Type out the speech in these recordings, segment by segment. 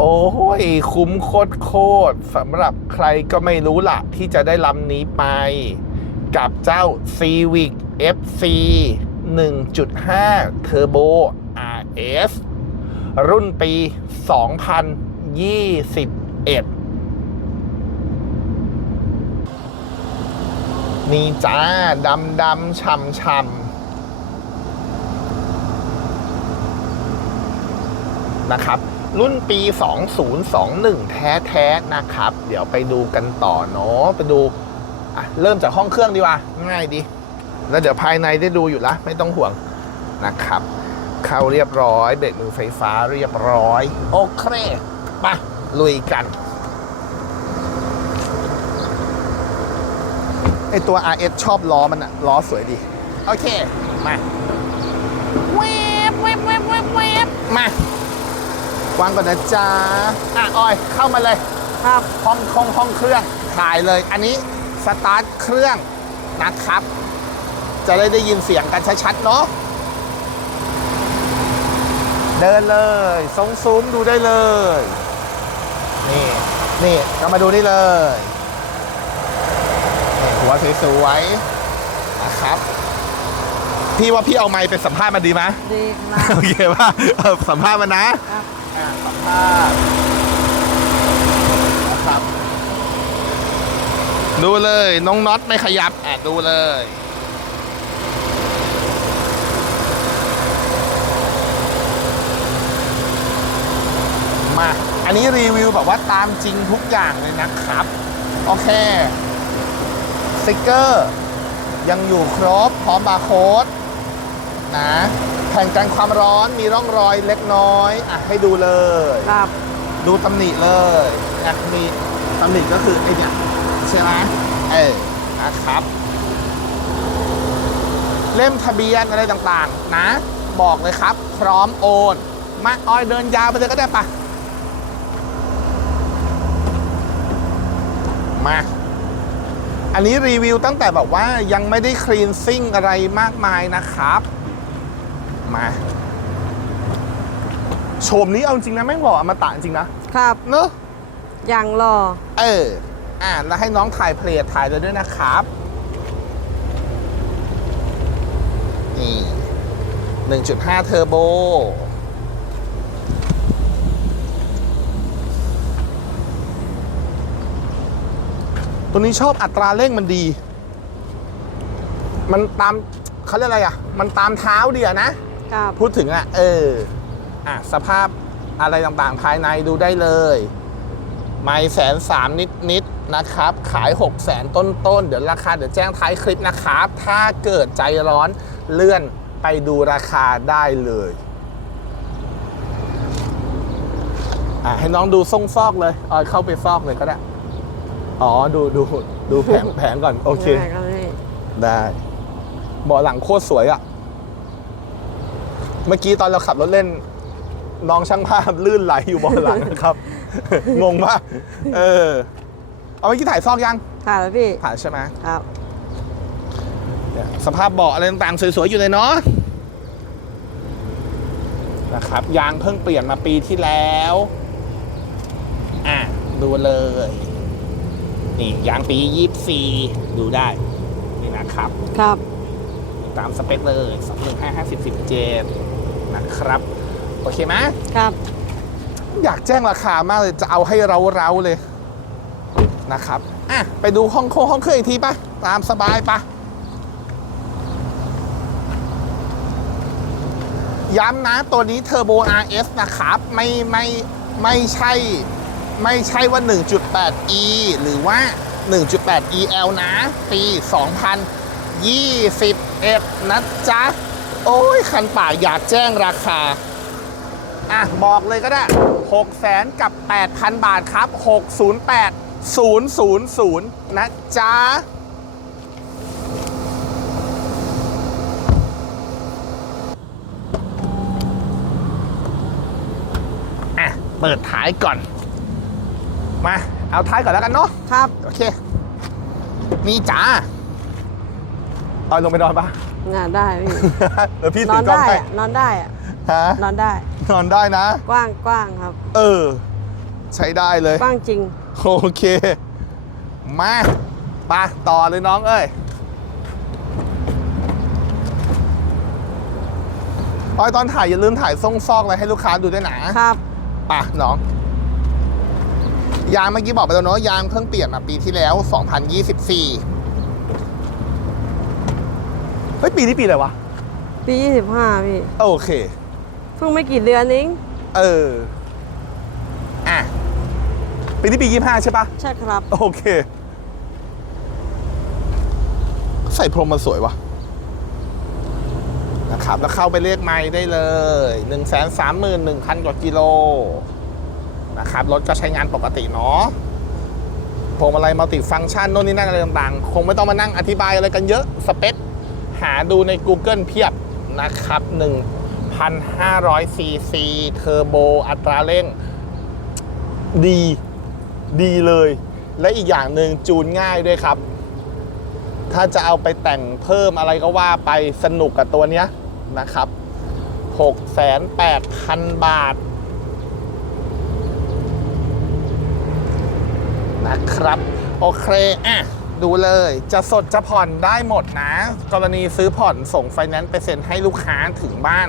โอ้ยคุ้มโคตรโคตรสำหรับใครก็ไม่รู้ละที่จะได้ลำนี้ไป กับเจ้า Civic FC 1.5 Turbo RS รุ่นปี 2021นี่จ้า ดำดำช่ำช่ำนะครับ รุ่นปี 2021 แท้ๆนะครับ เดี๋ยวไปดูกันต่อเนาะไปดูอะเริ่มจากห้องเครื่องดีกว่าง่ายดี แล้วเดี๋ยวภายในได้ดูอยู่ละไม่ต้องห่วงนะครับ เข้าเรียบร้อย เบรกมือไฟฟ้าเรียบร้อย โอเคไปลุยกันไอตัว RS ชอบล้อมันอะล้อสวยดี โอเค มาเวบเวบเวบเวบเวบมา วางก่อนนะจ๊ะอะออยเข้ามาเลยครับห้องห้องห้องเครื่องถ่ายเลย อันนี้สตาร์ทเครื่องนะครับ จะได้ได้ยินเสียงกันชัดๆเนาะเดินเลยทรงซูมดูได้เลย นี่นี่ก็มาดูนี่เลยนี่หัวสวยๆนะครับพี่ว่าพี่เอาไมค์ไปสัมภาษณ์มันดีไหมดีมากโอเคป่ะเออสัมภาษณ์มันนะครับ อ่าสัมภาษณ์นะครับดูเลยน้องน็อตไม่ขยับอะดูเลยมาอันนี้รีวิวแบบว่าตามจริงทุกอย่างเลยนะครับ โอเคสติกเกอร์ ยังอยู่ครบพร้อมบาร์โค้ดนะ แผ่นกันความร้อนมีร่องรอยเล็กน้อยอะให้ดูเลย ครับ ดูตำหนิเลยอยากมีตำหนิก็คือไอ้เนี่ยใช่ไหมเออนะครับ เล่มทะเบียนอะไรต่างๆ นะ บอกเลยครับ พร้อมโอน มาออยเดินยาวไปเลยก็ได้ปะมา อันนี้รีวิวตั้งแต่แบบว่ายังไม่ได้คลีนซิ่งอะไรมากมายนะครับ มาโฉมนี้เอาจริงนะแม่งหล่ออมตะจริงนะครับ เนอะอย่างรอเออ อ่าแล้วให้น้องถ่ายเพลทถ่ายเลยด้วยนะครับนี่1.5เทอร์โบตัวนี้ชอบอัตราเร่งมันดี มันตามเขาเรียกอะไรอะ มันตามเท้าดีอะนะ ครับพูดถึงอะเอออะสภาพอะไรต่างๆ ภายในดูได้เลย ไม่แสนสามนิดนิดๆนะครับ ขาย6 0แสนต้นต้นๆเดี๋ยวราคาเดี๋ยวแจ้งท้ายคลิปนะครับ ถ้าเกิดใจร้อนเลื่อนไปดูราคาได้เลยอะให้น้องดูทรงซอกเลยเออเข้าไปซอกเลยก็ได้ อ๋อดูดูดูแผงแผงก่อน โอเค ได้ครับพี่ได้เบาะหลังโคตรสวยอะ่ะ เมื่อกี้ตอนเราขับรถเล่น น้องช่างภาพลื่นไหลอยู่เบาะหลังนะครับ งงมากเออ เอาเมื่อกี้ถ่ายซอกยังถ่ายแล้วพี่ ถ่ายใช่ไหมครับ เนี่ยสภาพเบาะอะไรต่างๆ สวย ๆ อยู่เลยเนาะนะครับ ยางเพิ่งเปลี่ยนมาปีที่แล้ว อะ ดูเลย นี่ยางปียี่สี่ดูได้ นี่นะครับ ครับ ตามสเปคเลย215 50 17นะครับ โอเคไหมครับ อยากแจ้งราคามากเลยจะเอาให้เราเราๆเลยนะครับอะไปดูห้องโคห้องเครื่องอีกทีปะตามสบายปะย้ำนะตัวนี้เทอร์โบ RS นะครับ ไม่ไม่ไม่ใช่ไม่ใช่ว่า 1.8e หรือว่า 1.8 EL นะ ปี 2021 นะจ๊ะ โอ้ย คันป่ากอยากแจ้งราคา อะ บอกเลยก็ได้6 0แสนกับ 8,000 บาทครับ 608 000 นะจ๊ะอะเปิดท้ายก่อน มา เอาท้ายก่อนแล้วกันเนาะ ครับ โอเค นี่จ้าเอาลงไปนอนปะ งานได้พี่เออพี่นถือนอกล้องได้ให้อะนอนได้อะฮะนอนได้ นอนได้นะ กว้างกว้างครับ เออ ใช้ได้เลยบ้างจริง โอเค มาไปต่อเลยน้องเอ้ยออยตอนถ่ายอย่าลืมถ่ายซ่งซอกอะไรให้ลูกค้าดูด้วยนะครับ ไป่ะน้อง ยางเมื่อกี้บอกไปแล้วเนาะยางเพิ่งเปลี่ยนมาปีที่แล้ว 2024 เฮ้ยปีนี้ปีอะไรวะ ปี 25 พี่ โอเค เพิ่งไม่กี่เดือนเอง เออ อะ ปีนี้ปี25ใช่ปะใช่ครับ โอเค ใส่พรมมาสวยวะนะครับ แล้วเข้าไปเรียกไม้ได้เลย1นึ่งแสนสามหมื่นหนึ่งพันกว่ากิโล นะครับ รถก็ใช้งานปกติเนาะพวงมาลัยมัลติฟังก์ชันโน่นนี่นั่นอะไรต่างๆ คงไม่ต้องมานั่งอธิบายอะไรกันเยอะ สเปค หาดูใน Google เพียบนะครับ 1,500 ซีซีเทอร์โบอัตราเร่ง ดี ดีเลย และอีกอย่างหนึ่งจูนง่ายด้วยครับ ถ้าจะเอาไปแต่งเพิ่มอะไรก็ว่าไปสนุกกับตัวเนี้ยนะครับ68,000 บาท นะครับ โอเคอะ ดูเลย จะสดจะผ่อนได้หมดนะ กรณีซื้อผ่อนส่งไฟแนนซ์ไปเซ็นให้ลูกค้าถึงบ้าน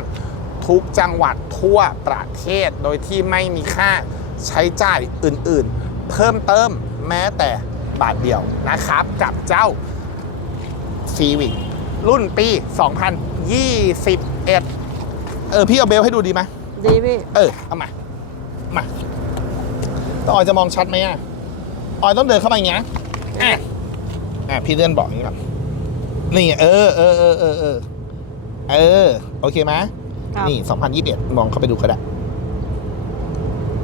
ทุกจังหวัดทั่วประเทศโดยที่ไม่มีค่าใช้จ่ายอื่นๆ เพิ่มเติมแม้แต่บาทเดียวนะครับ กับเจ้าซีวิกรุ่นปี 2021 เออ พี่เอาเบลให้ดูดีไหมดีพี่ เออ เอามา มาต้องออยจะมองชัดไหมอะ ออยต้องเดินเข้ามาอย่างเงี้ยอะ อะพี่เลื่อนเบอกอย่างนี้ก่อนนี่เออเออเออเออเออเออ โอเคไหมครับ นี่2021มองเข้าไปดูก็ได้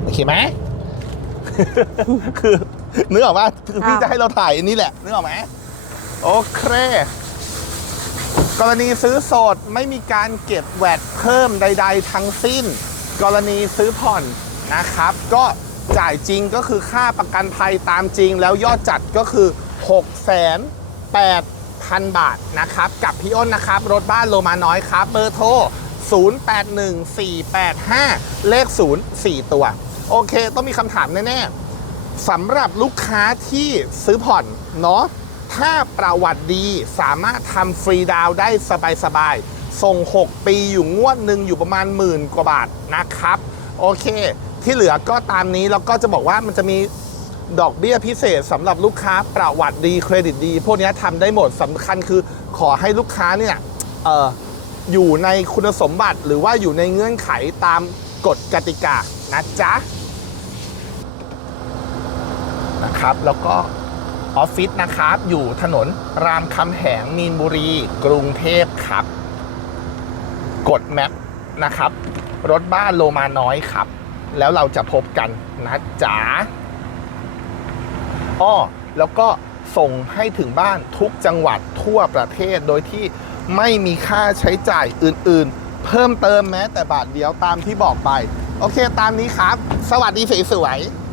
โอเคไหม คือนึกออกว่าคือพี่จะให้เราถ่ายอันนี้แหละนึกออกไหมโอเค กรณีซื้อสดไม่มีการเก็บแวดเพิ่มใด ๆ ทั้งสิ้น กรณีซื้อผ่อนนะครับ ก็จ่ายจริงก็คือค่าประกันภัยตามจริงแล้วยอดจัดก็คือ 6 8 0 0 0 บาทนะครับ กับพี่อ้นนะครับ รถบ้านโลมาน้อยครับ เบอร์โทร 081485 เลข 0 4 ตัว โอเค ต้องมีคำถามแน่ๆสำหรับลูกค้าที่ซื้อผ่อนเนาะถ้าประวัติดีสามารถทำฟรีดาวได้สบายๆ ส่ง 6 ปีอยู่งวดหนึ่งอยู่ประมาณหมื่นกว่าบาทนะครับ โอเค ที่เหลือก็ตามนี้แล้วก็จะบอกว่ามันจะมี ดอกเบี้ยพิเศษสำหรับลูกค้าประวัติดีเครดิตดี พวกนี้ทำได้หมดสำคัญคือขอให้ลูกค้าเนี่ยอออยู่ในคุณสมบัติหรือว่าอยู่ในเงื่อนไขตามกฎกติกานะจ๊ะนะครับแล้วก็ออฟฟิศนะครับ อยู่ถนนรามคำแหงมีนบุรี กรุงเทพครับ กดแมปนะครับ รถบ้านโลมาน้อยครับ แล้วเราจะพบกันนะจ๋า อ้อแล้วก็ส่งให้ถึงบ้านทุกจังหวัดทั่วประเทศโดยที่ไม่มีค่าใช้จ่ายอื่น ๆ เพิ่มเติมแม้แต่บาทเดียวตามที่บอกไป โอเคตามนี้ครับ สวัสดีสวยๆ